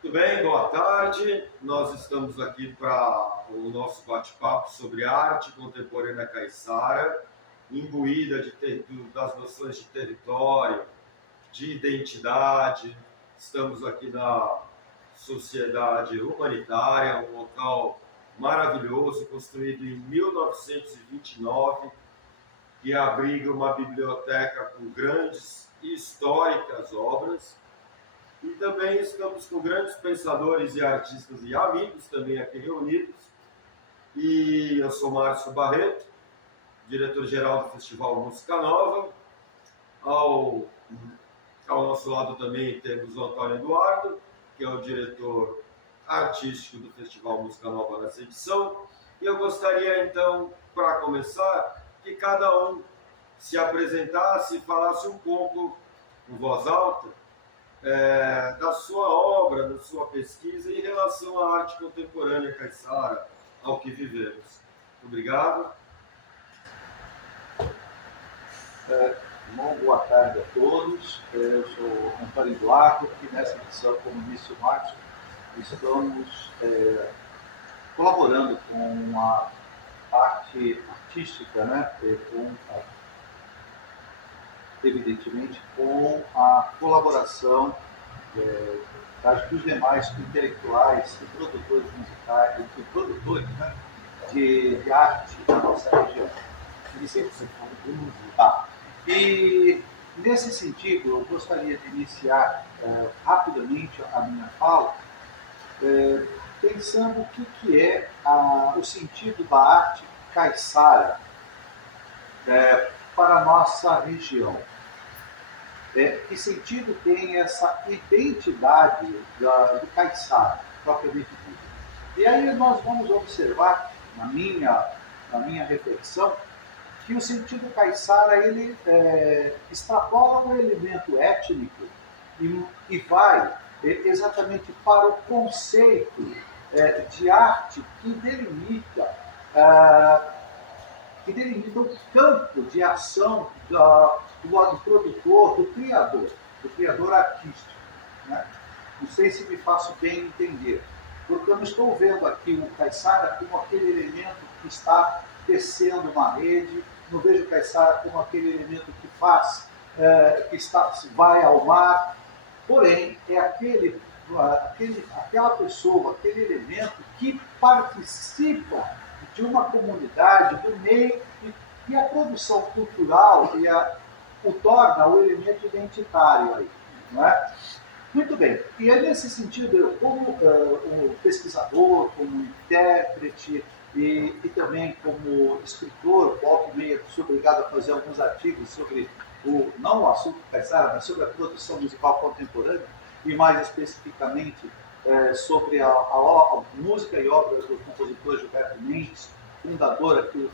Tudo bem? Boa tarde. Nós estamos aqui para o nosso bate-papo sobre arte contemporânea caiçara, imbuída das noções de território, de identidade. Estamos aqui na Sociedade Humanitária, um local maravilhoso, construído em 1929, que abriga uma biblioteca com grandes e históricas obras. E também estamos com grandes pensadores e artistas e amigos também aqui reunidos. E eu sou Márcio Barreto, diretor-geral do Festival Música Nova. Ao nosso lado também temos o Antônio Eduardo, que é o diretor artístico do Festival Música Nova nessa edição. E eu gostaria, então, para começar, que cada um se apresentasse e falasse um pouco, em voz alta, da sua obra, da sua pesquisa em relação à arte contemporânea caiçara, ao que vivemos. Obrigado. Bom, boa tarde a todos. Eu sou Antônio Eduardo e nessa edição, como disse o Márcio, estamos colaborando com a parte artística, né? Evidentemente com a colaboração dos demais intelectuais e produtores musicais, e produtores, né, de arte da nossa região. E nesse sentido, eu gostaria de iniciar rapidamente a minha fala, pensando o que é o sentido da arte caiçara para a nossa região. Que sentido tem essa identidade do caiçara, propriamente dita? E aí nós vamos observar, na minha reflexão, que o sentido caiçara ele extrapola o elemento étnico e vai exatamente para o conceito de arte que delimita o campo de ação do produtor, do criador artístico. Né? Não sei se me faço bem entender, porque eu não estou vendo aqui o caiçara como aquele elemento que está tecendo uma rede, não vejo o caiçara como aquele elemento que vai ao mar, porém é aquela pessoa, aquele elemento que participa de uma comunidade, do meio, e a produção cultural o torna o elemento identitário aí, não é? Muito bem, e é nesse sentido, eu, como pesquisador, como intérprete e também como escritor, volta e meia, sou obrigado a fazer alguns artigos sobre, não o assunto caiçara, mas sobre a produção musical contemporânea, e mais especificamente sobre a música e obras do compositor Gilberto Mendes, fundador aqui do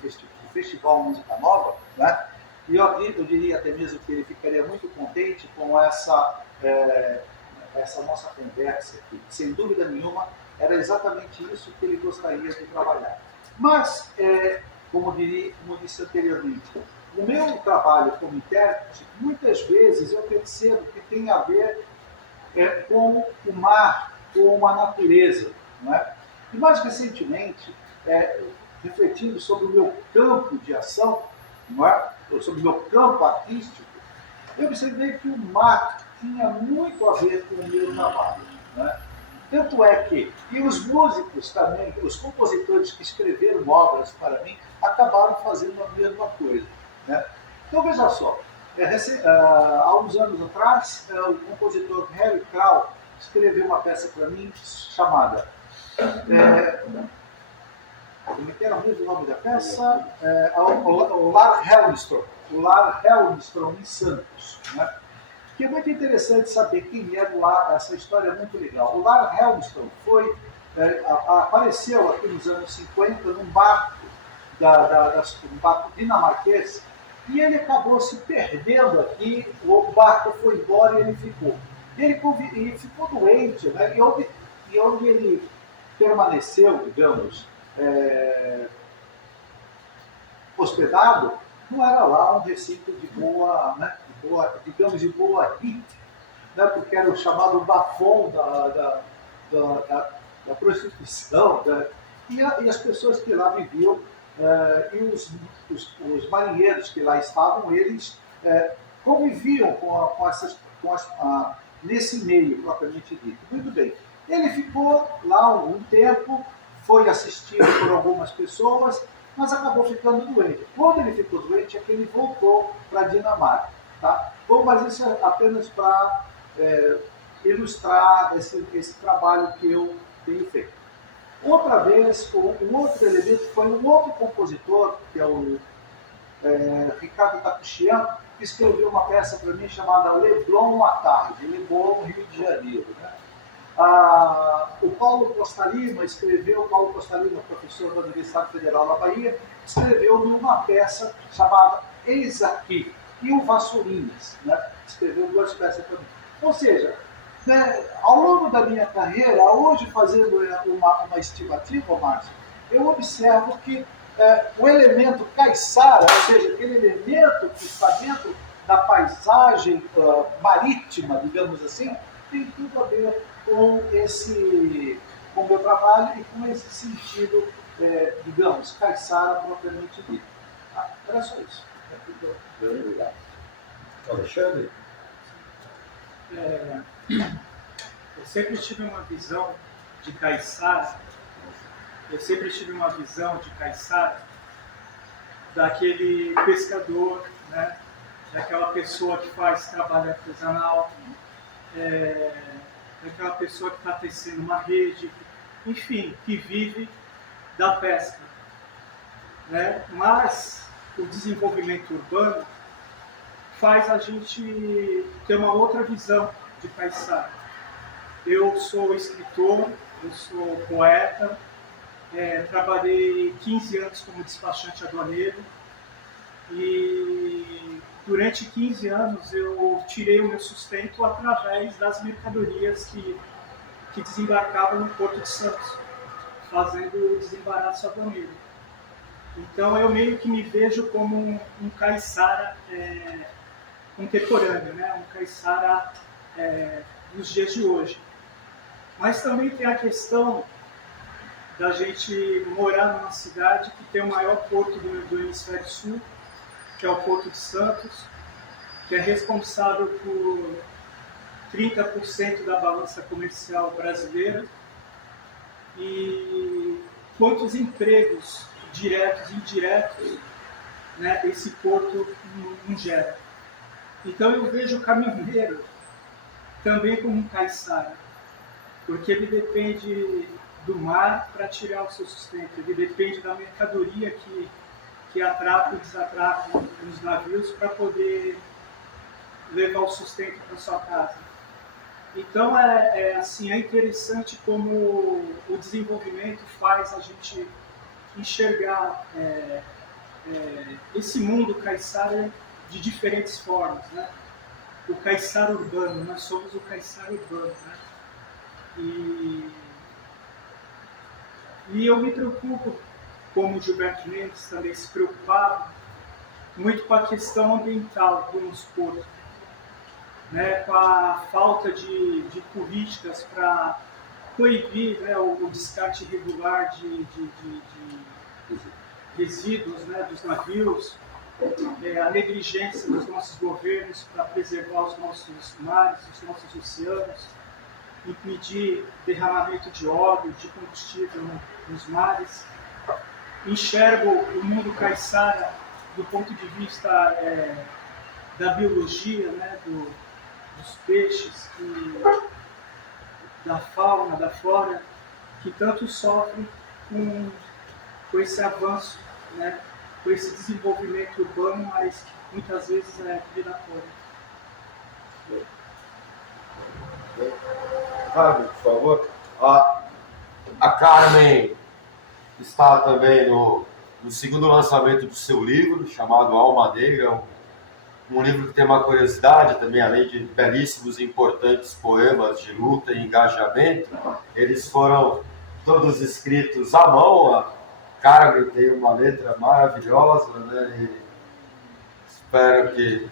Festival Música Nova, né? E eu diria até mesmo que ele ficaria muito contente com essa nossa conversa aqui. Sem dúvida nenhuma, era exatamente isso que ele gostaria de trabalhar. Mas, como disse anteriormente, o meu trabalho como intérprete, muitas vezes eu percebo que tem a ver com o mar, com a natureza. Não é? E mais recentemente, refletindo sobre o meu campo de ação, não é? Sobre o meu campo artístico, eu observei que o mar tinha muito a ver com o meu trabalho. Não é? Tanto é que, e os músicos também, os compositores que escreveram obras para mim, acabaram fazendo a mesma coisa. Né? Então veja só, há uns anos atrás, o compositor Harry Krau escreveu uma peça para mim chamada... como era mesmo o nome da peça? O Lar Helmstrom. O Lar Helmstrom em Santos. Né? Que é muito interessante saber quem era o Lar, essa história é muito legal. O Lar Helmstrom apareceu aqui nos anos 50 num barco, um barco dinamarquês, e ele acabou se perdendo aqui, o barco foi embora e ele ficou. Ele ficou doente, né? E onde ele permaneceu, digamos, hospedado, não era lá um recinto de boa, né, digamos, de boa hit, né, porque era o chamado bafom da prostituição, e as pessoas que lá viviam, e os marinheiros que lá estavam, eles conviviam nesse meio propriamente dito. Muito bem. Ele ficou lá algum tempo, foi assistido por algumas pessoas, mas acabou ficando doente. Quando ele ficou doente, é que ele voltou para a Dinamarca. Tá? Bom, mas isso é apenas para ilustrar esse trabalho que eu tenho feito. Outra vez, um outro elemento foi um outro compositor, que é o Ricardo Takuchian, que escreveu uma peça para mim chamada Leblon à Tarde, Leblon, Rio de Janeiro. Né? O Paulo Costa Lima, professor da Universidade Federal da Bahia, escreveu numa peça chamada Eis Aqui, e o Vassourinhas, né? Escreveu 2 peças para mim. Ou seja, né, ao longo da minha carreira, hoje fazendo uma estimativa, Márcio, eu observo que o elemento caiçara, ou seja, aquele elemento que está dentro da paisagem marítima, digamos assim, tem tudo a ver com o meu trabalho e com esse sentido, digamos, caiçara propriamente dito. Era só isso. Obrigado. Alexandre? Eu sempre tive uma visão de caiçara, daquele pescador, né? Daquela pessoa que faz trabalho artesanal, daquela pessoa que está tecendo uma rede, enfim, que vive da pesca. Né? Mas o desenvolvimento urbano faz a gente ter uma outra visão de caiçara. Eu sou escritor, eu sou poeta, trabalhei 15 anos como despachante aduaneiro e durante 15 anos eu tirei o meu sustento através das mercadorias que desembarcavam no Porto de Santos, fazendo o desembaraço aduaneiro. Então eu meio que me vejo como um caiçara contemporâneo, né? Um caiçara nos dias de hoje. Mas também tem a questão da gente morar numa cidade que tem o maior porto do hemisfério sul, que é o Porto de Santos, que é responsável por 30% da balança comercial brasileira. E quantos empregos diretos e indiretos, né, esse porto não gera. Então eu vejo o caminhoneiro também como um caiçara, porque ele depende do mar para tirar o seu sustento, ele depende da mercadoria que atraca e desatraca nos navios para poder levar o sustento para sua casa. Então é interessante como o desenvolvimento faz a gente enxergar esse mundo caiçara de diferentes formas, né? O caiçara urbano, nós somos o caiçara urbano, né? E eu me preocupo, como o Gilberto Mendes também se preocupava, muito com a questão ambiental do nosso porto, né? Com a falta de políticas para proibir, né, o descarte irregular de resíduos, né, dos navios, a negligência dos nossos governos para preservar os nossos mares, os nossos oceanos, impedir derramamento de óleo, de combustível nos mares. Enxergo o mundo caiçara do ponto de vista da biologia, né, dos peixes, da fauna, da flora, que tanto sofrem com esse avanço, né, com esse desenvolvimento urbano, mas que muitas vezes é predatório. Carmen, por favor. A Carmen está também no segundo lançamento do seu livro, chamado Almadeira, um livro que tem uma curiosidade também, além de belíssimos e importantes poemas de luta e engajamento. Eles foram todos escritos à mão. A Carmen tem uma letra maravilhosa, né? E espero que,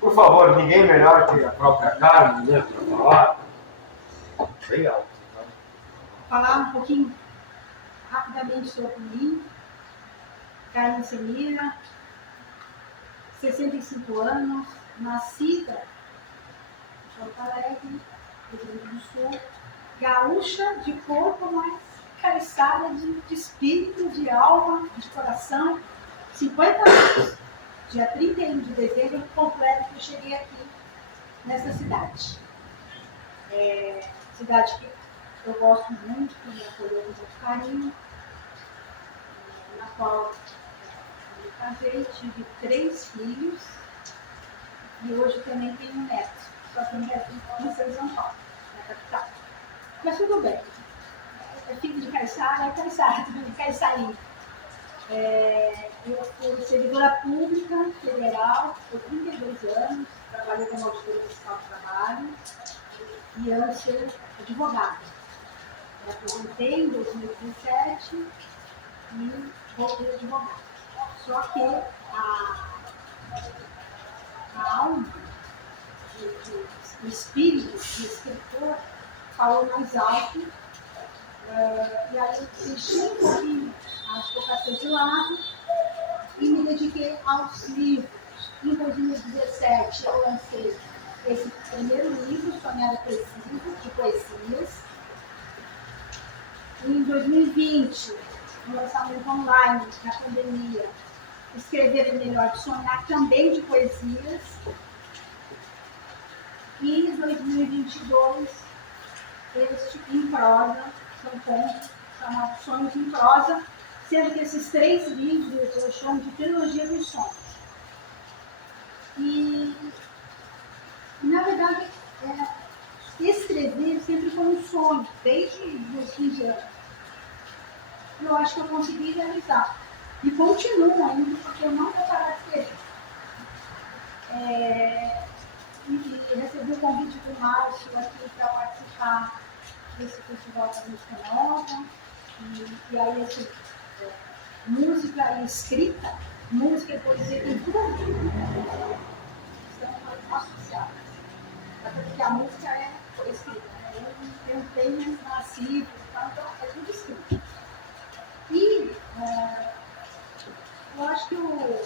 por favor, ninguém melhor que a própria Carmen, né, para falar. Bem alto. Né? falar um pouquinho rapidamente sobre mim. Carmen Semira, 65 anos, nascida em Porto Alegre, Rio Grande do Sul, gaúcha de corpo, mas cariçada de espírito, de alma, de coração. 50 anos. Dia 31 de dezembro, completo que eu cheguei aqui nessa cidade. Cidade que eu gosto muito, que me acolheu com muito carinho, na qual eu me casei, tive 3 filhos e hoje também tenho um neto, só que nasceu em São Paulo, na capital. Mas tudo bem, é filho de Caiçara, é Caiçara, de Caiçaí. Eu fui servidora pública federal por 32 anos, trabalhei como auditora fiscal do trabalho e antes ser advogada. Me aposentei em 2017 e voltei advogada. Só que a alma, o espírito de escritor falou mais alto, e aí eu deixei um pouquinho a advocacia de lado e me dediquei aos livros. Em 2017 eu lancei esse primeiro livro, Sonhar é Preciso, de poesias. Em 2020, no lançamento online, na pandemia, Escrever é Melhor que Sonhar, também de poesias. E em 2022, este em prosa, são contos chamados Sonhos em Prosa, sendo que esses 3 livros eu chamo de trilogia dos sonhos. E na verdade, escrever sempre foi um sonho, desde os 15 anos. Eu acho que eu consegui realizar. E continuo ainda, porque eu não vou parar de escrever. E recebi o convite do Márcio aqui para participar desse festival da música nova. E aí, assim, música e escrita, música e poesia tem tudo a ver. Estão associadas. Até porque a música é escrita, né? Eu não tenho nascido, então é tudo escrito. E eu acho que o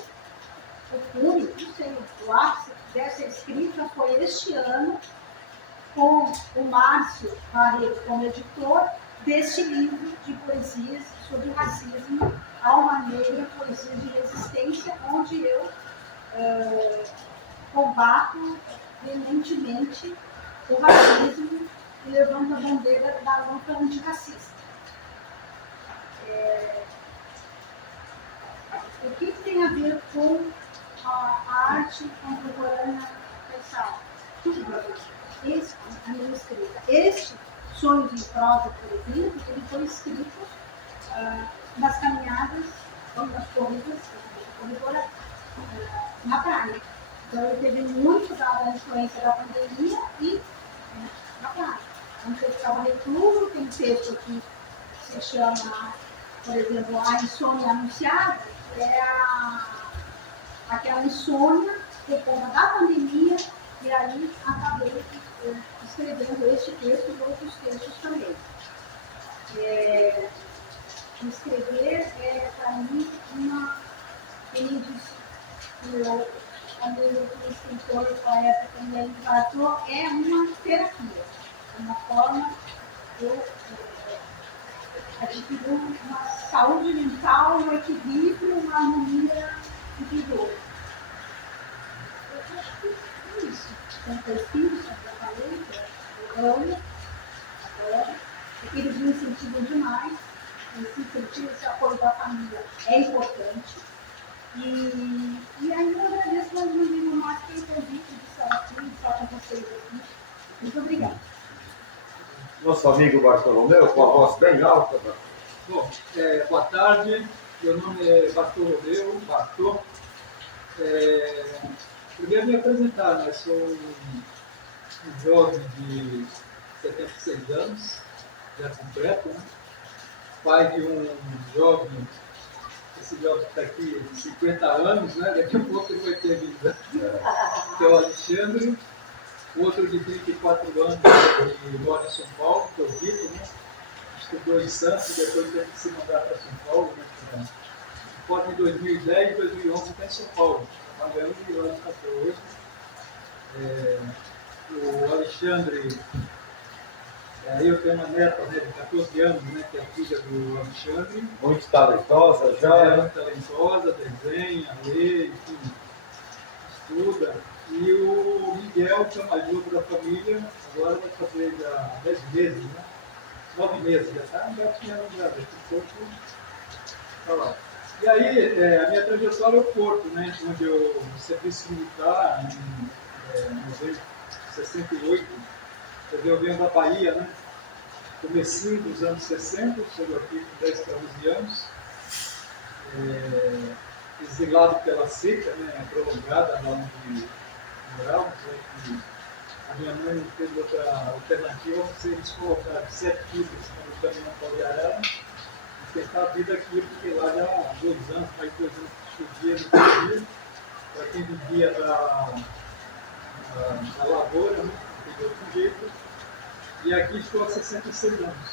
cúmulo, não sei, o ápice dessa escrita foi este ano, com o Márcio Barreto como editor, deste livro de poesias sobre racismo, Alma Negra, Poesias de Resistência, onde eu combato veementemente o racismo e levanto a bandeira da luta antirracista. O que tem a ver com a arte contemporânea pessoal? Tudo a ver. A minha escrita. Este Sonhos em Prosa, por exemplo, ele foi escrito nas caminhadas, nas corridas, na praia. Então ele teve muito da influência da pandemia e na praia. Onde eu ficava recluso, tem texto aqui que se chama, por exemplo, A Insônia Anunciada, que é aquela insônia depois da pandemia, e aí acabei escrevendo este texto e outros textos também. Escrever é, para mim, ele disse, quando eu fui escritor, poeta, também tratou, é uma terapia, uma forma de eu adquirir uma saúde mental, um equilíbrio, uma harmonia interior. Eu acho que é isso. Tem 3 filhos, como eu falei, que eu amo, adoro, e que eles me incentivam demais. Esse incentivo, esse apoio da família é importante. E aí eu agradeço mais uma vez mais pelo convite de estar aqui, de estar com vocês aqui. Muito obrigada. Nosso amigo Bartolomeu, com a voz bem alta. Bom, boa tarde. Meu nome é Bartolomeu, Bartô. Primeiro me apresentar, né? Sou um jovem de 76 anos, já completo, né? Pai de um jovem, esse jovem que está aqui, de 50 anos, né? Daqui a pouco ele vai ter vida, que é o estudou em Santos, depois teve que se mudar para São Paulo, né? Pode em 2010, 2011 está em São Paulo, trabalhando e lá até hoje. O Alexandre, aí eu tenho uma neta, né, de 14 anos, né, que é a filha do Alexandre. Muito talentosa já. Muito talentosa, desenha, lê, enfim, estuda. E o Miguel, que é o mais novo da família, agora vai fazer já 10 meses, né? 9 meses, já está engatinhando já, daqui a pouco está lá. E aí, a minha trajetória é o Porto, né? Onde eu serviço militar em 68, eu venho da Bahia, né? Comecinho dos anos 60, chego aqui com 10 para 11 anos, exilado pela seca, né? Prolongada lá onde morávamos, né? A minha mãe não teve outra alternativa a ser eles colocaram 7 filhos no caminhão para o Iará e tentar a vida aqui, porque lá já há 2 anos, mais de 2 anos que chovia no dia, para quem vivia da lavoura, né? De outro jeito, e aqui estou há 66 anos.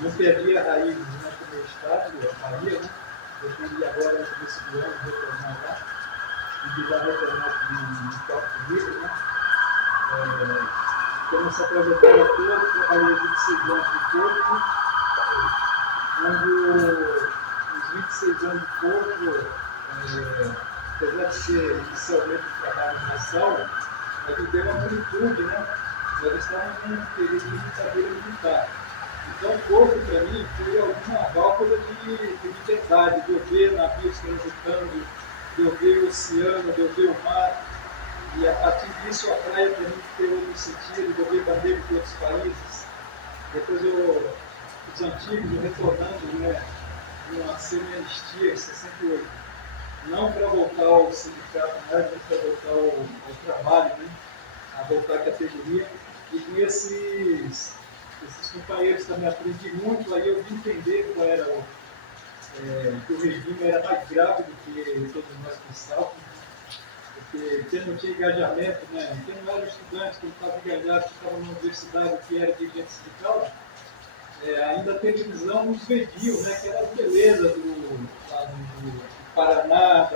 Não perdi a raiz né, do meu estado, a Bahia, né? Eu tenho agora no começo do ano, retornar lá, e já retornar no Porto Rico, né? Tenho essa trajetória toda, trabalhei 26 anos de Porto, onde os 26 anos de Porto, apesar de ser inicialmente um trabalho na sala, mas me deu uma amplitude, né? Nós estávamos num período de ditadura militar. Então, Porto, para mim, foi alguma válvula de liberdade, de eu ver navios transitando, de eu ver o oceano, de eu ver o mar. E a partir disso, a praia para mim tem outro sentido, de eu ver bandeiras de outros países. Depois, os antigos, retornando, né? Uma semi-anistia em 68. Não para voltar ao sindicato, mas para voltar ao trabalho, né? A voltar à categoria. E com esses companheiros também aprendi muito, aí eu vim entender qual era que o regime era mais grave do que todos nós pensávamos, porque quem não tinha engajamento, né? Quem não era estudante, quem estava engajado, que estava na universidade, que era dirigente sindical, ainda a televisão nos vendiam, né? Que era a beleza do Paraná,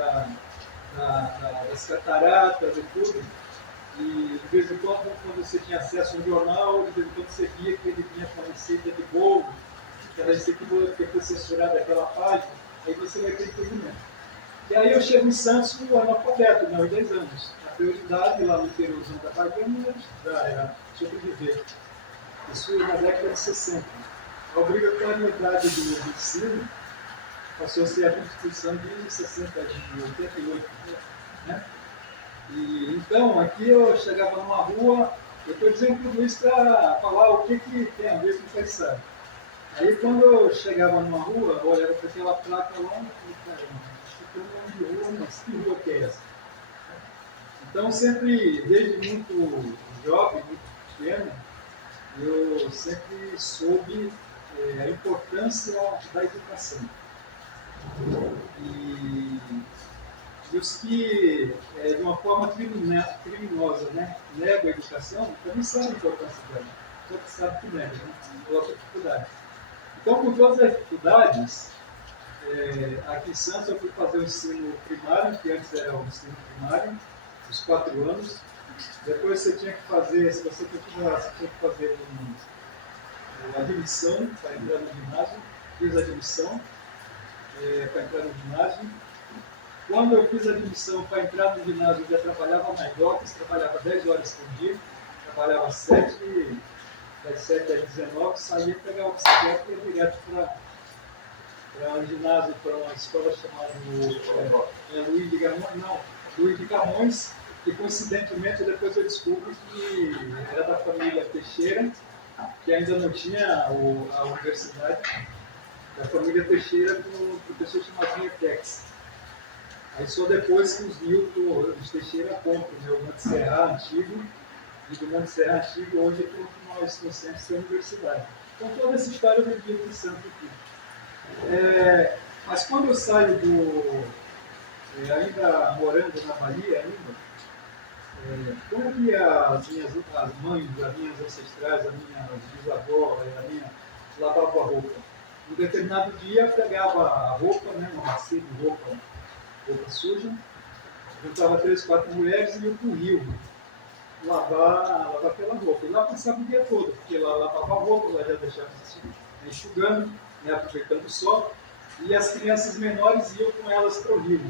das cataratas e tudo. E de vez em quando você tinha acesso ao jornal, de vez em quando você via que ele vinha com a receita de bolo, aquela receita de bolo que foi censurada daquela página, aí você vai ter entendimento. E aí eu chego em Santos no analfabeto, não, 10 anos. A prioridade lá no interiorzão da Bahia não era estudar, era sobreviver. Isso na década de 60. A obrigatoriedade do ensino passou a ser a Constituição de 60, de 88, né? E, então, aqui eu chegava numa rua, eu estou dizendo tudo isso para falar o que tem a ver com pensar. Aí, quando eu chegava numa rua, eu olhava para aquela placa lá, e falei, caramba, acho que tem um nome de rua, mas que rua que é essa? Então, sempre, desde muito jovem, muito pequeno, eu sempre soube a importância da educação. E os que, de uma forma criminosa, né, negam a educação, também sabem a importância dela. Só que sabe que nega, né? Coloca dificuldade. Então, com todas as dificuldades, aqui em Santos eu fui fazer o ensino primário, que antes era o ensino primário, os 4 anos. Depois você tinha que fazer, se você continuasse, você tinha que fazer uma admissão para entrar no ginásio. Fiz a admissão para entrar no ginásio. Quando eu fiz a admissão para entrar no ginásio, eu já trabalhava mais horas, trabalhava 10 horas por dia, trabalhava das 7 às 19, saía, pegava a bicicleta e ia direto para um ginásio, para uma escola chamada Luiz de Camões, que coincidentemente depois eu descobri que era da família Teixeira, que ainda não tinha a universidade, da família Teixeira, com um professor chamado Tex. Aí só depois que os Teixeira compram, né, o Monte Serra antigo, e do Monte Serra antigo hoje é que nós conhecemos a universidade. Então toda essa história eu vivi aqui em Santos aqui. Mas quando eu saio ainda morando na Bahia ainda, como que as mães, as minhas ancestrais, as minhas bisavós, a minha lavavam a roupa. Um determinado dia pegava a roupa, né, uma bacia de roupa suja, juntava 3, 4 mulheres e iam para o rio lavar aquela roupa. E lá passava o dia todo, porque lá lavava a roupa, lá já deixava assim, enxugando, né, aproveitando o sol. E as crianças menores iam com elas para o rio,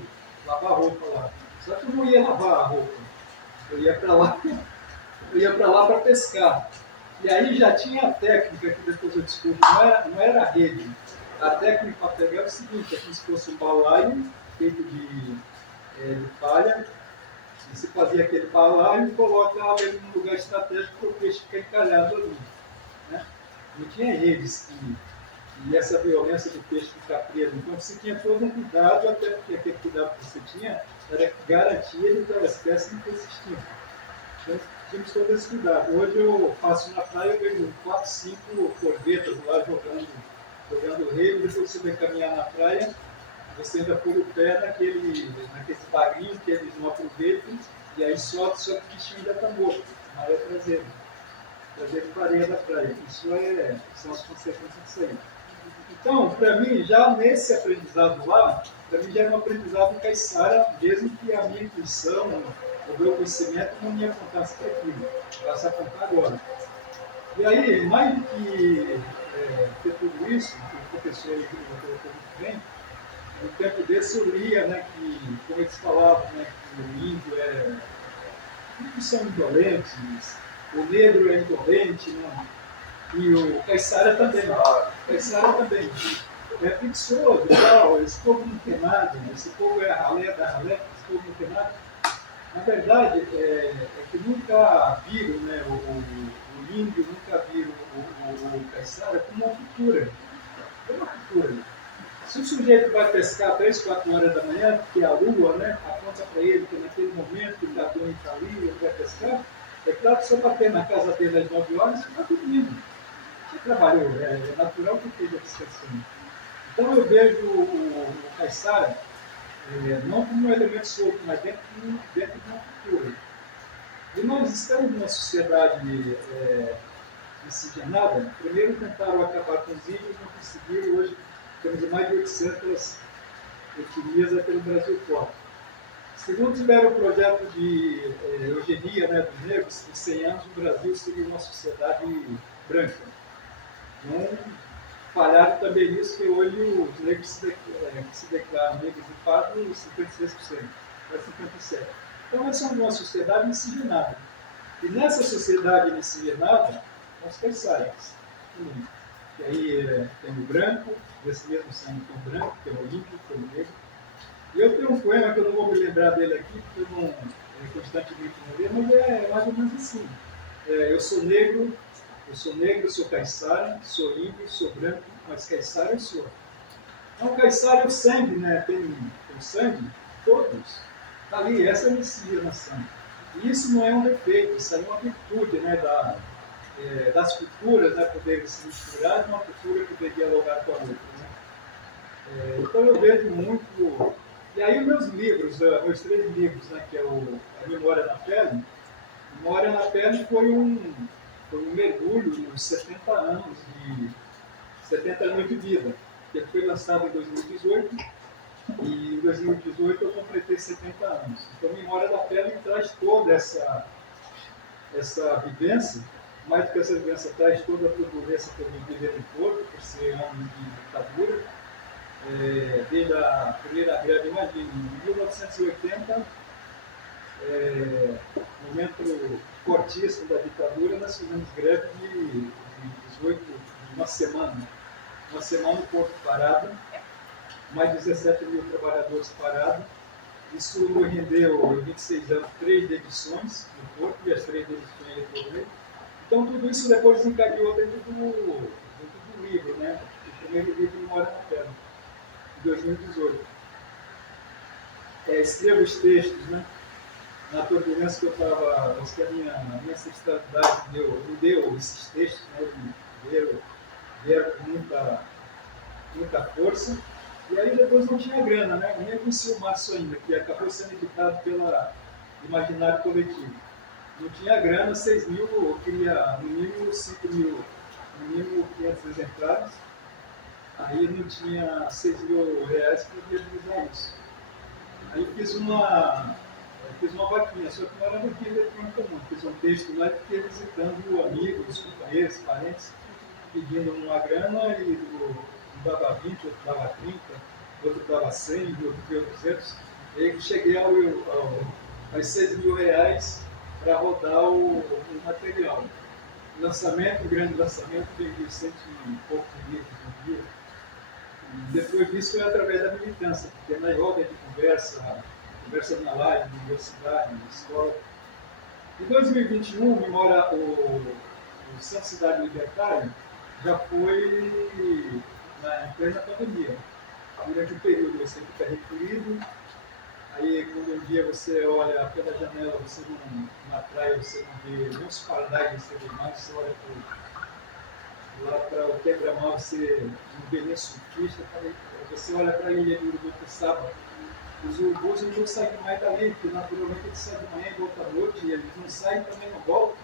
lavar a roupa lá. Só que eu não ia lavar a roupa, eu ia para lá para pescar. E aí já tinha a técnica, que depois eu descobri, não era a rede. A técnica para pegar é o seguinte, é como se fosse um balaio feito de palha. Você fazia aquele balaio e colocava ele num lugar estratégico para o peixe ficar encalhado ali. Né? Não tinha redes e essa violência do peixe ficar preso. Então você tinha todo um cuidado, até porque aquele cuidado que você tinha era garantir ele da espécie não ter existido. Então tínhamos todo esse cuidado. Hoje eu passo na praia e vejo 4, 5 corvetas lá jogando rede, depois você vai caminhar na praia, você ainda põe o pé naquele barrinho que eles não aproveitam, e aí só que o bichinho ainda está morto, na área traseira para a areia da praia. São as consequências disso aí. Então, para mim, já nesse aprendizado lá, para mim já era um aprendizado caiçara, mesmo que a minha intuição, o meu conhecimento não me apontasse para aquilo, para se apontar agora. E aí, mais do que ter tudo isso, que o professor aí colocou muito bem, no tempo desse eu lia, né, que, como eles falavam, né, que o índio índios são indolentes, o negro é indolente, né, e o caiçara também. É preguiçoso, tal, esse povo não tem nada, esse povo é a ralé da ralé, esse povo não tem nada. Na verdade, é que nunca viram, né, o índio, nunca viram o caiçara como uma cultura. É uma cultura. Se o sujeito vai pescar 3, 4 horas da manhã, porque a lua, né, aponta para ele que naquele momento ele está doente ali, ele vai pescar, é claro que se eu bater na casa dele às 9 horas, ele está dormindo. Você trabalhou, é natural que esteja descansando. Então eu vejo o caiçara não como um elemento solto, mas dentro de uma cultura. E nós estamos numa sociedade miscigenada. Primeiro tentaram acabar com os índios, não conseguiram. Hoje temos mais de 800 etnias pelo Brasil fora. Segundo, tiveram o projeto de eugenia, né, dos negros. Em 100 anos o Brasil seria uma sociedade branca. Não falharam também nisso, que hoje os negros que se declaram negros de fato, 56%, para 57%. Então, nós somos uma sociedade miscigenada. E nessa sociedade miscigenada, nós caiçaras. E aí tem o branco, desse mesmo sangue tem o branco, tem o índio, tem o negro. E eu tenho um poema que eu não vou me lembrar dele aqui, porque eu não constantemente não leio, mas é mais ou menos assim. Eu sou negro, sou caiçara, sou índio, sou branco, mas caiçara eu sou. Então, caiçara é o sangue, né? Tem o sangue, todos. Está ali, essa é a miscigenação. E isso não é um defeito, isso é uma virtude, né, das culturas, né, poderem se misturar, uma cultura poder dialogar com a outra. Né? Então eu vejo muito. E aí meus livros, meus 3 livros, né, que é A Memória na Pele. Memória na Pele foi um mergulho nos 70 anos de vida. Ele foi lançado em 2018 e em 2018 eu completei 70 anos. Então, Memória da Pele traz toda essa vivência, mais do que essa vivência, traz toda a turbulência que eu vivi no Porto, por ser ano de ditadura. Desde a primeira greve, imagina, em 1980, momento fortíssimo da ditadura, nós fizemos greve de 18, uma semana o Porto parado, mais de 17 mil trabalhadores parados. Isso nos rendeu, em 26 anos, 3 demissões no Porto, e as 3 demissões eu retornei. Então, tudo isso depois desencadeou dentro do livro, né? O primeiro livro, Memória na Pele, de 2018. Escrevo os textos, né? Na turbulência que eu estava, acho que a minha ancestralidade me deu esses textos, né? Vieram com muita força. E aí depois não tinha grana, né? Nem conhecia o Márcio ainda, que acabou sendo editado pela Imaginário Coletivo. não tinha grana, 6 mil, eu queria no mínimo 5 mil, no mínimo 500 exemplares. Aí não tinha 6 mil reais para realizar isso. Aí fiz uma vaquinha, só que não era vaquinha eletrônica comum. Fiz um texto lá e fiquei visitando amigos, companheiros, parentes, pedindo uma grana e um dava 20, outro dava 30, outro dava 100, outro deu 200. E aí cheguei aos 6 mil reais para rodar o material. Lançamento, grande lançamento, vendi 100 e poucos livros no dia. Depois disso foi através da militância, porque na roda de conversa na live, na universidade, na escola. Em 2021, memória, o Centro Cidade Libertária já foi em plena pandemia. Durante o período você fica recolhido, aí quando um dia você olha pela janela, você não, na praia você não vê nem os pardais, você vê mais, você olha lá para o quebra-mar, você não vê nem surfista, você olha para a ilha de Uruguaiçaba, os urubus não estão saindo mais dali, porque naturalmente eles saem de manhã e voltam à noite, e eles não saem também não voltam.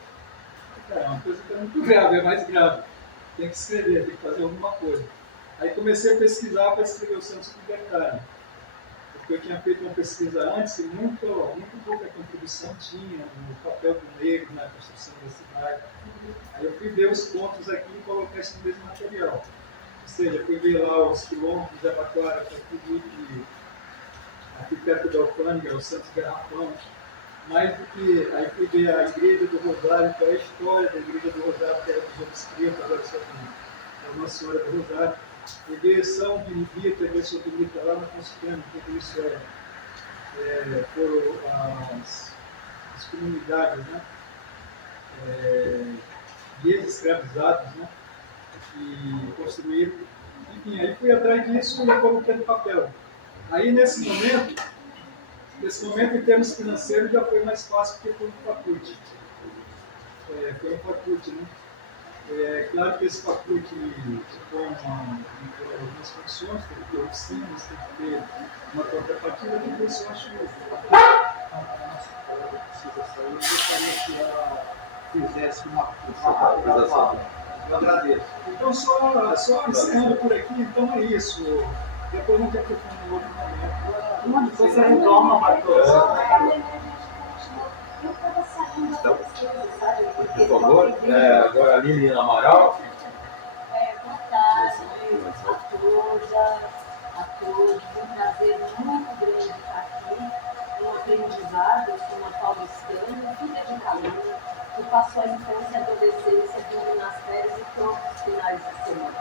É uma coisa que é muito grave, é mais grave. Tem que escrever, tem que fazer alguma coisa. Aí comecei a pesquisar para escrever o Centro Libertário. Porque eu tinha feito uma pesquisa antes e muito pouca contribuição tinha no papel do negro na construção da cidade. Aí eu fui ver os pontos aqui e colocar isso no mesmo material. Ou seja, fui ver lá os quilômetros de Abaquara, que é tudo aqui perto da Alfândega, o Santos Garrafão. Mais do que, aí fui ver a Igreja do Rosário, que é a história da Igreja do Rosário, que era dos outros pretos, agora só a Nossa Senhora do Rosário. Fui ver São Benedito, a Igreja Benedita lá no Constituinte, tudo isso foram as comunidades, né? Guias escravizados, né? Que construíram. Enfim, aí fui atrás disso e coloquei no papel. Aí nesse momento, em termos financeiros, já foi mais fácil porque foi um Facult. Foi um Facult, né? Claro que esse Facult põe algumas funções, tem que ter oficinas, tem que ter uma contrapartida, tudo isso eu acho precisa sair. Eu gostaria que ela fizesse uma apresentação. Eu agradeço. Então, só encerrando por aqui, então é isso. Depois a gente aprofunda em outro momento. Você retoma, Marcos. Então, por favor, agora a Lilian Amaral. Boa tarde a todos. Um prazer muito grande estar aqui. Um aprendizado, eu sou uma paulistana, filha de calor, que passou a infância e a adolescência vindo nas férias e todos os finais de semana.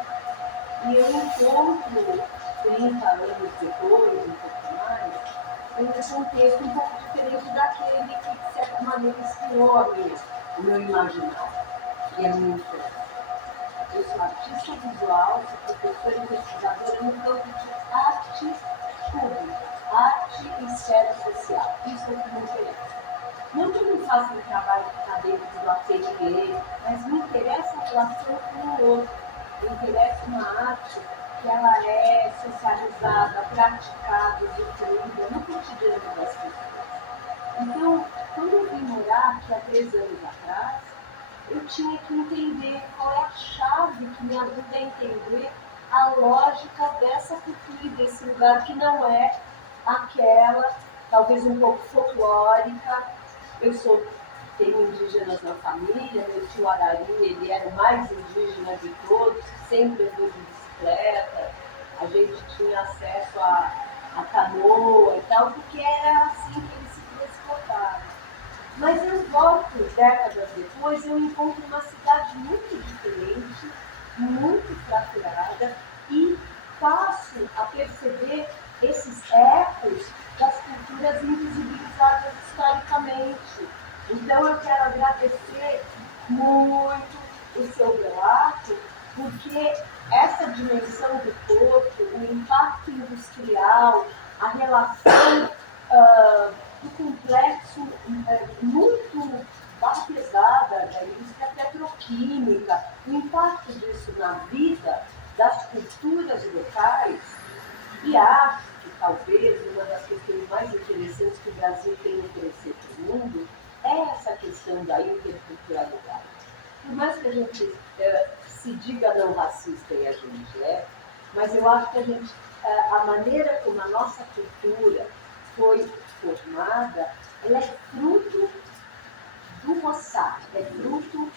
E eu encontro 30 anos depois, um pouco mais, em um contexto um pouco diferente daquele que, de certa maneira, inspirou o meu imaginário e a minha infância. Eu sou artista visual, sou professora e pesquisadora no campo de arte pública, arte e esfera social. Isso é o que me interessa. Não que eu não faça um trabalho acadêmico do ateliê, mas me interessa a relação com o outro. Me interessa uma arte que ela é socializada, praticada, usufruída no cotidiano das pessoas. Então, quando eu vim morar aqui há 3 anos atrás, eu tinha que entender qual é a chave que me ajuda a entender a lógica dessa cultura e desse lugar que não é aquela, talvez um pouco folclórica. Eu tenho indígenas na família, meu tio Arari, ele era o mais indígena de todos, sempre andou de bicicleta, a gente tinha acesso a canoa e tal, porque era assim que eles se transportavam. Mas eu volto, décadas depois, eu encontro uma cidade muito diferente, muito fraturada, e passo a perceber esses ecos das culturas invisibilizadas historicamente. Então eu quero agradecer muito o seu relato, porque essa dimensão do corpo, o impacto industrial, a relação do complexo muito pesada da indústria petroquímica, o impacto disso na vida das culturas locais, e acho que talvez uma das questões mais interessantes que o Brasil tem a oferecer para o mundo é é essa questão da interculturalidade. Por mais que a gente se diga não racista, e a gente é, mas eu acho que a maneira como a nossa cultura foi formada, ela é fruto do roçar, é fruto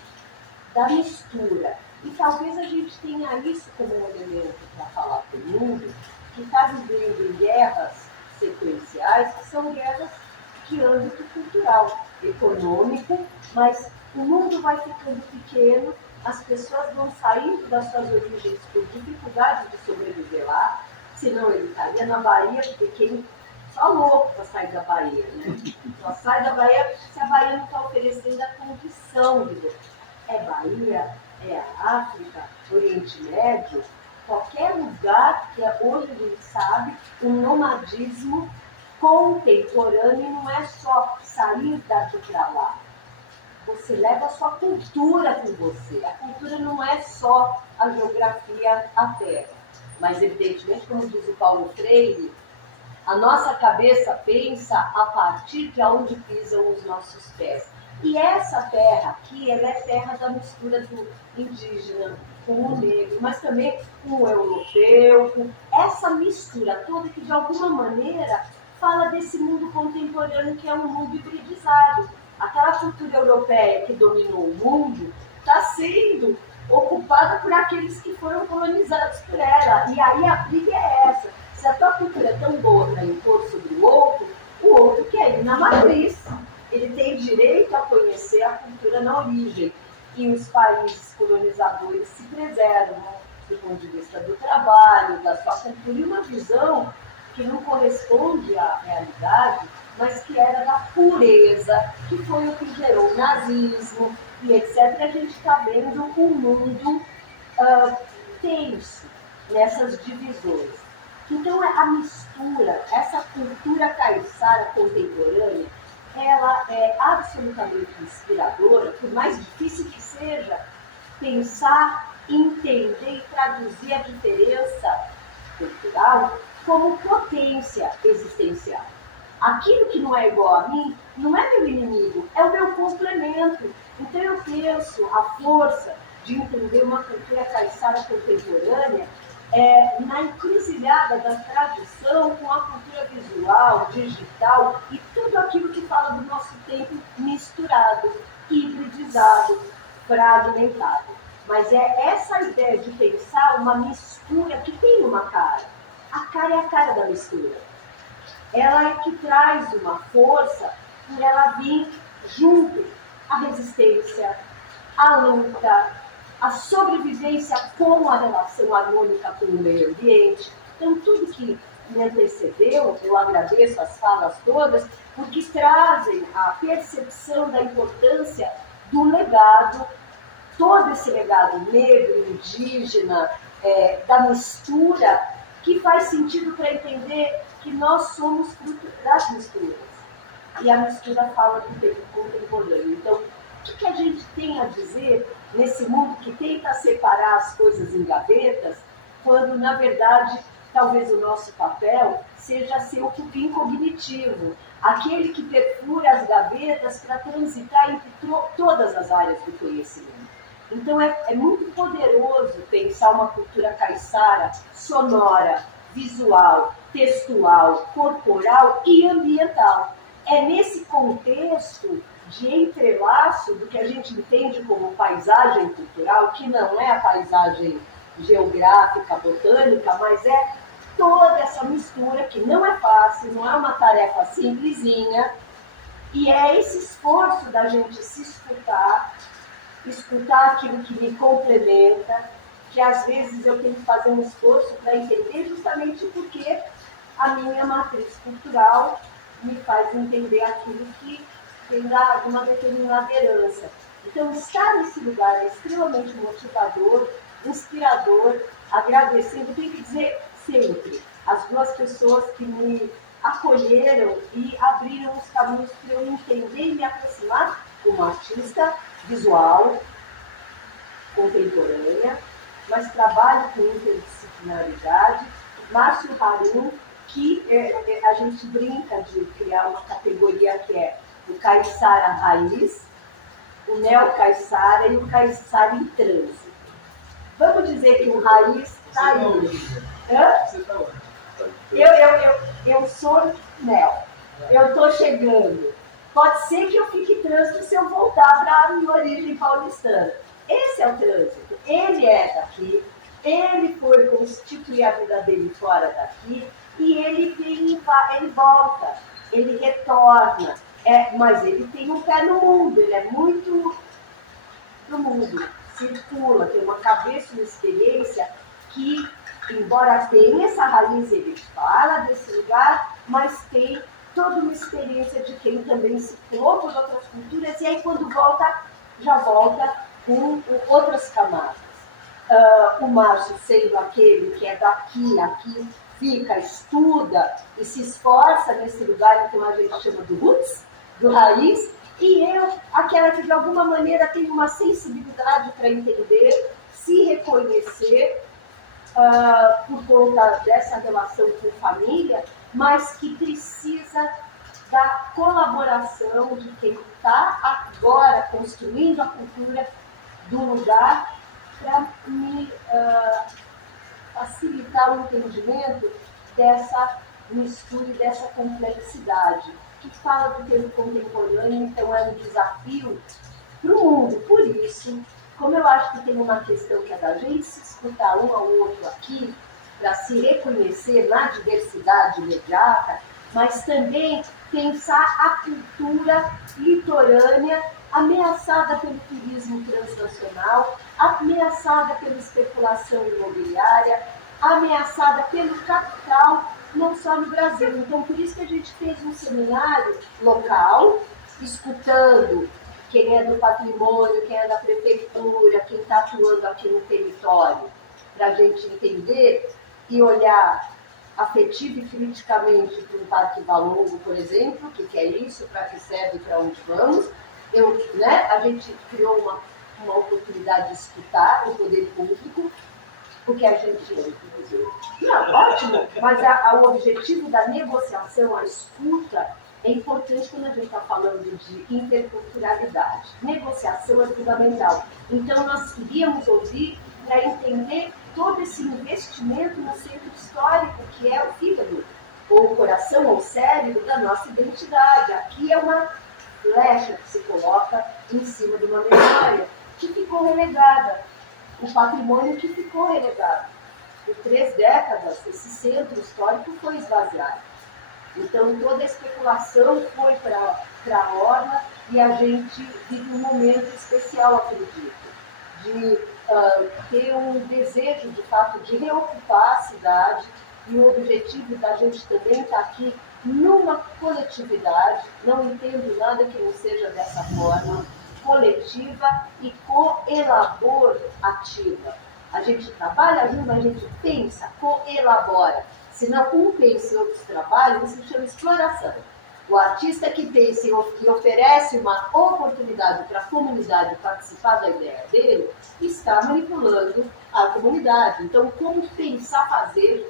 da mistura. E talvez a gente tenha isso como um elemento para falar para o mundo, que está vivendo em guerras sequenciais, que são guerras de âmbito cultural, econômico, mas o mundo vai ficando pequeno, as pessoas vão saindo das suas origens por dificuldade de sobreviver lá, senão ele estaria na Bahia, porque quem só louco para sair da Bahia, né? Só sai da Bahia se a Bahia não está oferecendo a condição de viver. É Bahia, é a África, Oriente Médio, qualquer lugar que hoje a gente sabe, o nomadismo contemporâneo não é só sair daqui para lá. Você leva a sua cultura com você. A cultura não é só a geografia, a terra. Mas, evidentemente, como diz o Paulo Freire, a nossa cabeça pensa a partir de onde pisam os nossos pés. E essa terra aqui, ela é terra da mistura do indígena com o negro, mas também com o europeu, com essa mistura toda que, de alguma maneira, fala desse mundo contemporâneo que é um mundo hibridizado. Aquela cultura europeia que dominou o mundo está sendo ocupada por aqueles que foram colonizados por ela. E aí a briga é essa. Se a tua cultura é tão boa para impor sobre o outro quer ir na matriz. Ele tem direito a conhecer a cultura na origem. E os países colonizadores se preservam do ponto de vista do trabalho, da sua cultura, e uma visão que não corresponde à realidade, mas que era da pureza, que foi o que gerou o nazismo e etc. E a gente está vendo um mundo tenso nessas divisões. Então, a mistura, essa cultura caiçara contemporânea, ela é absolutamente inspiradora, por mais difícil que seja, pensar, entender e traduzir a diferença cultural como potência existencial. Aquilo que não é igual a mim não é meu inimigo, é o meu complemento. Então eu penso a força de entender uma cultura caiçara contemporânea na encruzilhada da tradição com a cultura visual, digital e tudo aquilo que fala do nosso tempo misturado, hibridizado, fragmentado. Mas é essa ideia de pensar uma mistura que tem uma cara. A cara é a cara da mistura. Ela é que traz uma força por ela vir junto à resistência, à luta, a sobrevivência com a relação harmônica com o meio ambiente. Então, tudo que me antecedeu, eu agradeço as falas todas, porque trazem a percepção da importância do legado, todo esse legado negro, indígena, da mistura, que faz sentido para entender que nós somos fruto das misturas. E a mistura fala do tempo contemporâneo. Então, o que a gente tem a dizer nesse mundo que tenta separar as coisas em gavetas, quando, na verdade, talvez o nosso papel seja ser o cupim cognitivo, aquele que perfura as gavetas para transitar entre todas as áreas do conhecimento. Então, é muito poderoso pensar uma cultura caiçara sonora, visual, textual, corporal e ambiental. É nesse contexto de entrelaço do que a gente entende como paisagem cultural, que não é a paisagem geográfica, botânica, mas é toda essa mistura que não é fácil, não é uma tarefa simplesinha, e é esse esforço da gente se escutar aquilo que me complementa, que às vezes eu tenho que fazer um esforço para entender justamente porque a minha matriz cultural me faz entender aquilo que tem de uma determinada herança. Então, estar nesse lugar é extremamente motivador, inspirador, agradecendo, tenho que dizer sempre, as duas pessoas que me acolheram e abriram os caminhos para eu entender e me aproximar como artista visual, contemporânea, mas trabalho com interdisciplinaridade. Márcio Harum, que a gente brinca de criar uma categoria que é o caiçara raiz, o neo-caiçara e o caiçara em trânsito. Vamos dizer que o raiz está aí. Hã? Você está onde? Eu sou neo. Eu estou chegando. Pode ser que eu fique em trânsito se eu voltar para a minha origem paulistana. Esse é o trânsito. Ele é daqui, ele foi constituir a vida dele fora daqui, e ele vem, ele volta, ele retorna. Mas ele tem um pé no mundo, ele é muito do mundo, circula, tem uma cabeça, uma experiência que, embora tenha essa raiz, ele fala desse lugar, mas tem toda uma experiência de quem também circulou por outras culturas, e aí quando volta, já volta com outras camadas. O Márcio sendo aquele que é daqui, aqui, fica, estuda e se esforça nesse lugar que a gente chama do roots, do raiz, e eu, aquela que de alguma maneira tem uma sensibilidade para entender, se reconhecer por conta dessa relação com família, mas que precisa da colaboração de quem está agora construindo a cultura do lugar para me facilitar o entendimento dessa mistura e dessa complexidade, que fala do tempo contemporâneo, então é um desafio para o mundo. Por isso, como eu acho que tem uma questão que é da gente se escutar um ao outro aqui, para se reconhecer na diversidade imediata, mas também pensar a cultura litorânea ameaçada pelo turismo transnacional, ameaçada pela especulação imobiliária, ameaçada pelo capital, não só no Brasil. Então, por isso que a gente fez um seminário local, escutando quem é do patrimônio, quem é da prefeitura, quem está atuando aqui no território, para a gente entender e olhar afetivo e criticamente para um Parque Valongo, por exemplo, o que é isso, para que serve, para onde vamos. A gente criou uma oportunidade de escutar o poder público, porque a gente... Não, ótimo, mas o objetivo da negociação, a escuta, é importante quando a gente está falando de interculturalidade. Negociação é fundamental. Então, nós queríamos ouvir para entender todo esse investimento no centro histórico, que é o fígado, ou o coração, ou o cérebro da nossa identidade. Aqui é uma flecha que se coloca em cima de uma memória que ficou relegada, o patrimônio que ficou relegado. Por 3 décadas, esse centro histórico foi esvaziado. Então, toda a especulação foi para a orla e a gente vive um momento especial, acredito, de ter um desejo, de fato, de reocupar a cidade, e o objetivo da gente também estar aqui numa coletividade, não entendo nada que não seja dessa forma, coletiva e co-elaborativa. A gente trabalha junto, a gente pensa, co-elabora. Se não um pensa e outros trabalham, isso se chama exploração. O artista que pensa e oferece uma oportunidade para a comunidade participar da ideia dele, está manipulando a comunidade. Então, como pensar, fazer,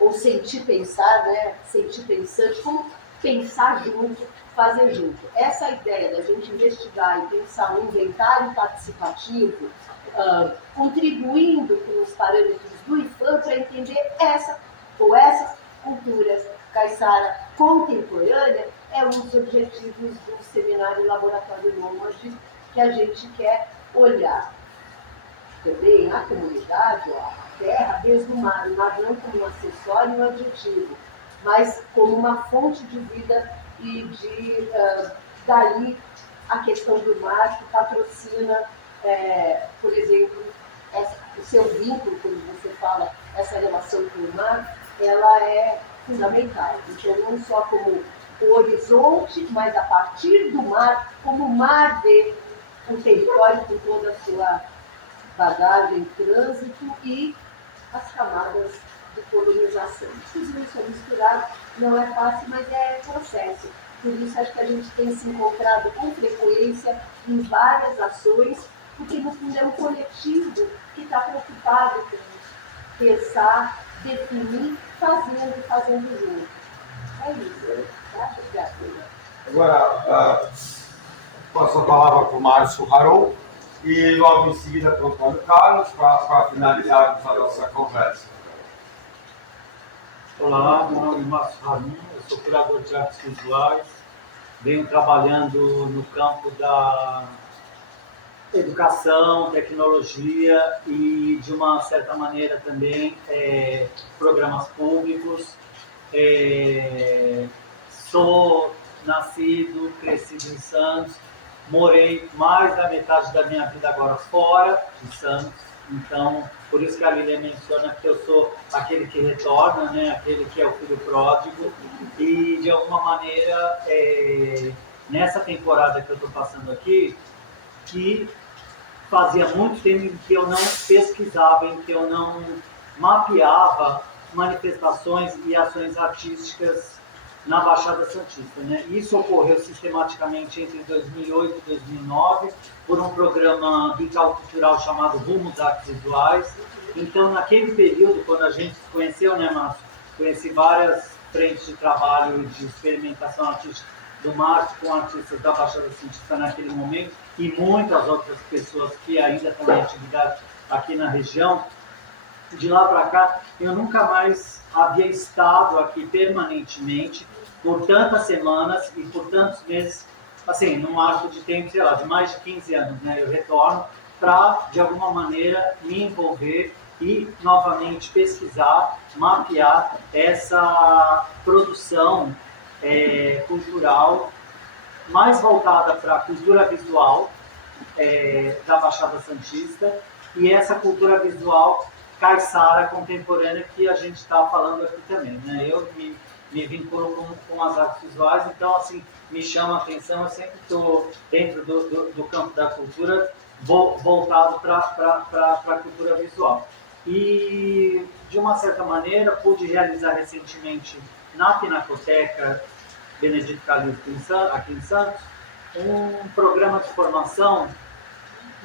ou sentir pensar, né? Sentir pensante, como pensar junto, fazer junto. Essa ideia da gente investigar e pensar um inventário participativo, contribuindo com os parâmetros do IFAM para entender essas culturas caiçara contemporânea, é um dos objetivos do seminário Laboratório Nômade, que a gente quer olhar também a comunidade, a terra, desde o mar não como um acessório e um adjetivo, mas como uma fonte de vida e de daí a questão do mar que patrocina, por exemplo, o seu vínculo, quando você fala essa relação com o mar, ela é fundamental. Então, não só como o horizonte, mas a partir do mar, como o mar vê o território com toda a sua bagagem, trânsito e as camadas de colonização. Tudo isso é misturado, não é fácil, mas é processo. Por isso, acho que a gente tem se encontrado com frequência em várias ações, porque no fundo é um coletivo que está preocupado com pensar, definir, fazendo junto. É isso. Acho que é assim. Agora, passo a palavra para o Márcio Haron e logo em seguida para o Antônio Carlos para finalizarmos a nossa conversa. Olá, meu nome é Márcio Haron, eu sou curador de artes visuais, venho trabalhando no campo da educação, tecnologia e, de uma certa maneira, também programas públicos. Sou nascido, crescido em Santos, morei mais da metade da minha vida agora fora de Santos, então, por isso que a Lília menciona que eu sou aquele que retorna, né? Aquele que é o filho pródigo, e, de alguma maneira, nessa temporada que eu estou passando aqui, que fazia muito tempo que eu não pesquisava, em que eu não mapeava manifestações e ações artísticas na Baixada Santista, né? Isso ocorreu sistematicamente entre 2008 e 2009 por um programa cultural chamado Rumos Artes Visuais. Então, naquele período, quando a gente se conheceu, né, Márcio? Conheci várias frentes de trabalho de experimentação artística do Márcio com artistas da Baixada Santista naquele momento e muitas outras pessoas que ainda estão em atividade aqui na região. De lá para cá, eu nunca mais havia estado aqui permanentemente por tantas semanas e por tantos meses, assim, num arco de tempo, sei lá, de mais de 15 anos, né? Eu retorno para, de alguma maneira, me envolver e, novamente, pesquisar, mapear essa produção cultural mais voltada para a cultura visual da Baixada Santista e essa cultura visual caiçara contemporânea que a gente está falando aqui também, né? Eu me vinculo com as artes visuais, então, assim, me chama a atenção, eu sempre estou dentro do campo da cultura, voltado para a cultura visual. E, de uma certa maneira, pude realizar recentemente na Pinacoteca Benedito Calixto, aqui em Santos, um programa de formação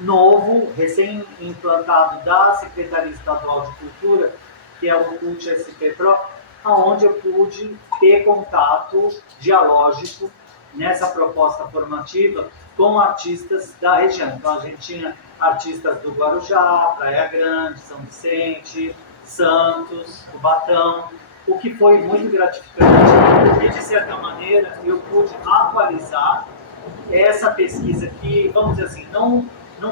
novo, recém-implantado da Secretaria Estadual de Cultura, que é o CULT SP Pro, onde eu pude ter contato dialógico nessa proposta formativa com artistas da região. Então, a gente tinha artistas do Guarujá, Praia Grande, São Vicente, Santos, Cubatão, o que foi muito gratificante e, de certa maneira, eu pude atualizar essa pesquisa que, vamos dizer assim, não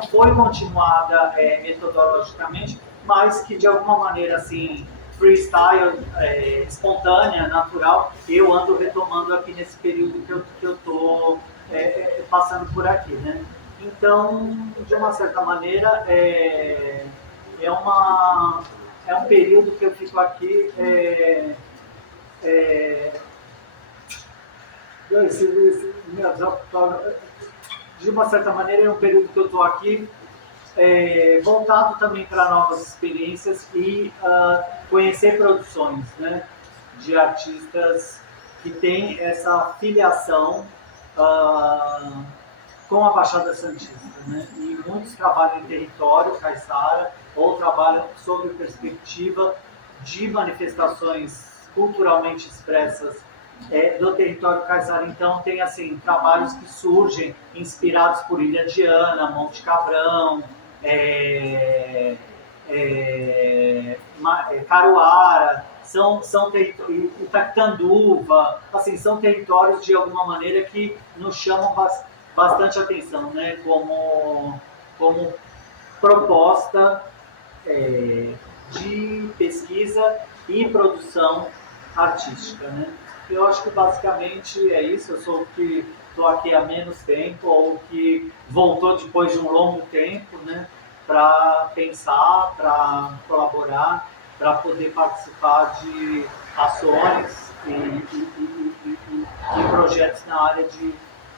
foi continuada metodologicamente, mas que, de alguma maneira, assim, freestyle, espontânea, natural, eu ando retomando aqui nesse período que eu estou passando por aqui, né? Então, de uma certa maneira, é um período que eu fico aqui de uma certa maneira, é um período que eu estou aqui voltado também para novas experiências e conhecer produções, né, de artistas que têm essa filiação com a Baixada Santista, né? E muitos trabalham em território caiçara ou trabalham sob perspectiva de manifestações culturalmente expressas do território caiçara. Então, tem assim, trabalhos que surgem inspirados por Ilha de Ana, Monte Cabrão, Caruara, são Itactanduva, assim, são territórios de alguma maneira que nos chamam bastante atenção, né? Como proposta de pesquisa e produção artística, né? Eu acho que basicamente é isso. Eu sou o que estou aqui há menos tempo ou que voltou depois de um longo tempo, né? Para pensar, para colaborar, para poder participar de ações e projetos na área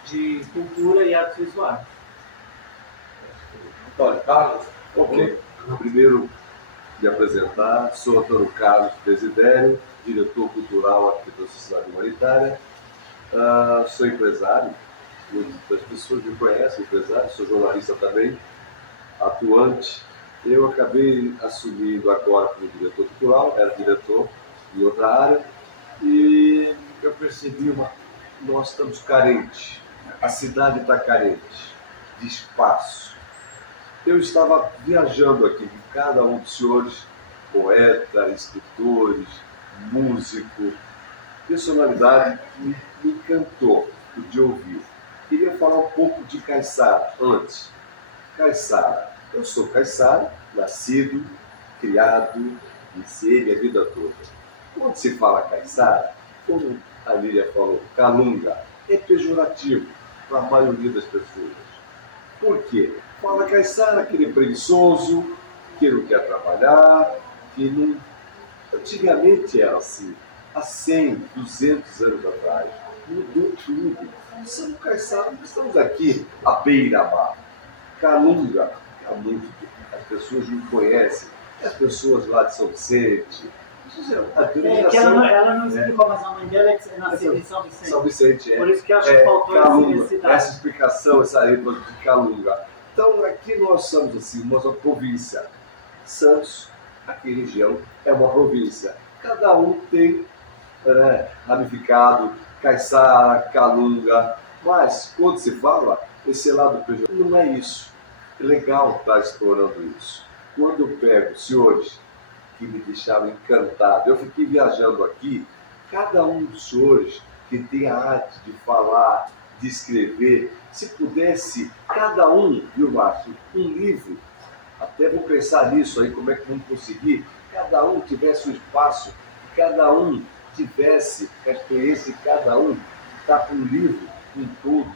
de cultura e artes visuais. Antônio Carlos? Ok. Primeiro, me apresentar, sou Antônio Carlos Desidério, diretor cultural aqui da Sociedade Humanitária. Sou empresário, muitas pessoas me conhecem, empresário, sou jornalista também, atuante. Eu acabei assumindo agora como diretor cultural, era diretor em outra área, e eu percebi nós estamos carentes, a cidade está carente de espaço. Eu estava viajando aqui com cada um dos senhores, poeta, escritores, músico, personalidade que me encantou de ouvir. Queria falar um pouco de Caiçara antes. Caiçara, eu sou Caiçara, nascido, criado, iniciei minha vida toda. Quando se fala Caiçara, como a Lília falou, Calunga, é pejorativo para a maioria das pessoas. Por quê? Fala Caiçara, aquele preguiçoso, que não quer trabalhar, que não... Antigamente era assim, há 100, 200 anos atrás. Mudou tudo. Somos Caiçara, estamos aqui à beira-mar. Calunga, as pessoas não conhecem, as pessoas lá de São Vicente. Que ela não explicou, mas a mãe dela é nascida em São Vicente. São Vicente, Por isso que eu acho que faltou Calunga, cidade. essa explicação, essa êpoca de Calunga. Então, aqui nós somos assim, uma província. Santos, aqui região, é uma província. Cada um tem ramificado, Caiçara, Calunga, mas quando se fala, esse lado pejorativo, não é isso. É legal estar explorando isso. Quando eu pego senhores que me deixaram encantado, eu fiquei viajando aqui, cada um dos senhores que tem a arte de falar, de escrever, se pudesse, cada um, viu, Márcio, um livro, até vou pensar nisso aí, como é que vamos conseguir, cada um tivesse um espaço, cada um tivesse a experiência, cada um está com um livro, com todos,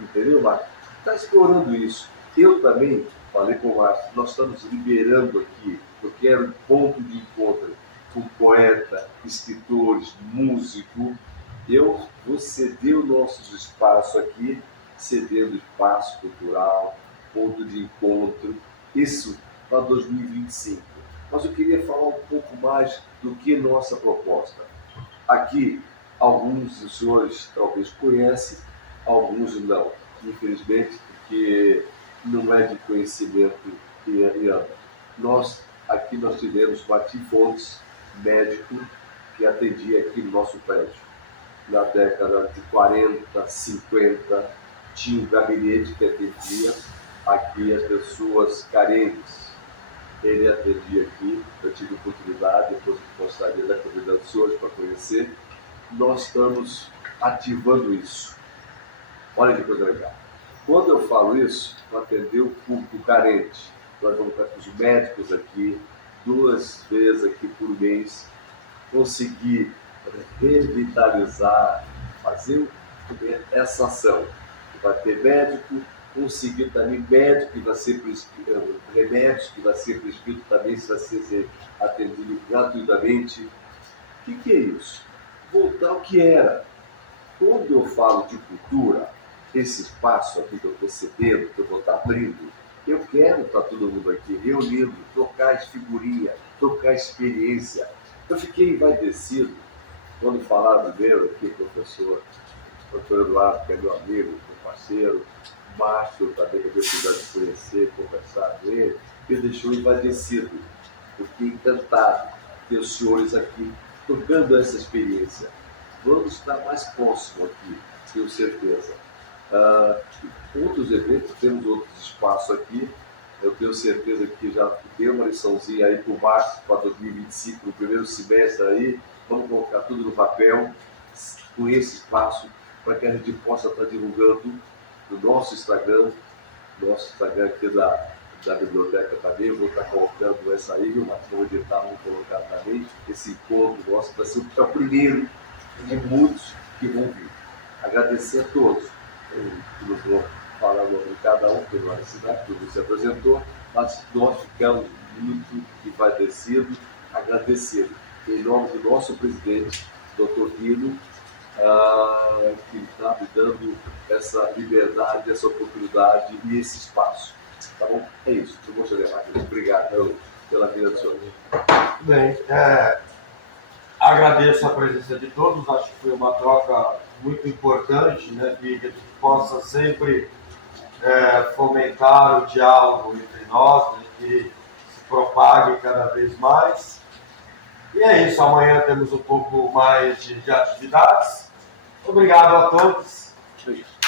entendeu, Márcio? Está explorando isso. Eu também falei com o Márcio, nós estamos liberando aqui, eu quero um ponto de encontro com poeta, escritores, músico. Eu vou ceder o nosso espaço aqui, cedendo espaço cultural, ponto de encontro, isso para 2025. Mas eu queria falar um pouco mais do que nossa proposta. Aqui, alguns dos senhores talvez conhecem, alguns não, infelizmente, porque não é de conhecimento e anda. Aqui nós tivemos Martim Fontes, médico, que atendia aqui no nosso prédio. Na década de 40, 50, tinha um gabinete que atendia aqui as pessoas carentes. Ele atendia aqui, eu tive oportunidade, depois gostaria da convidar os senhores para conhecer. Nós estamos ativando isso. Olha que coisa legal. Quando eu falo isso, para atender o público carente, nós vamos para os médicos aqui, 2 vezes aqui por mês, conseguir revitalizar, fazer essa ação. Vai ter médico, conseguir também médico que vai ser prescrito, remédios que vai ser prescrito também, se vai ser atendido gratuitamente. O que é isso? Voltar ao que era. Quando eu falo de cultura, esse espaço aqui que eu estou cedendo, que eu vou estar abrindo, eu quero estar todo mundo aqui reunindo, trocar as figurinhas, trocar experiência. Eu fiquei envaidecido quando falaram primeiro aqui, professor Eduardo, que é meu amigo, meu parceiro, Márcio, também que eu tive a oportunidade de conhecer, conversar com ele, me deixou envaidecido. Eu fiquei encantado de ter os senhores aqui trocando essa experiência. Vamos estar mais próximo aqui, tenho certeza. Outros eventos, temos outros espaços aqui. Eu tenho certeza que já deu uma liçãozinha aí para o Márcio, para 2025, no primeiro semestre aí. Vamos colocar tudo no papel, com esse espaço, para que a gente possa estar divulgando no nosso Instagram aqui da biblioteca também. Eu vou estar colocando essa aí, viu, Márcio? Vou editar, vamos colocar também esse encontro nosso, vai ser o primeiro de muitos que vão vir. Agradecer a todos. Eu vou falar de cada um pela cidade que você apresentou, mas nós ficamos muito envaidecidos, agradecidos. Em nome do nosso presidente, Dr. Rino, que está me dando essa liberdade, essa oportunidade e esse espaço. Tá bom? É isso. Eu vou chegar mais. Obrigado pela vida do senhor. Bem, agradeço a presença de todos, acho que foi uma troca muito importante, né, que a gente possa sempre fomentar o diálogo entre nós, né, que se propague cada vez mais. E é isso, amanhã temos um pouco mais de atividades Obrigado a todos. Beijo.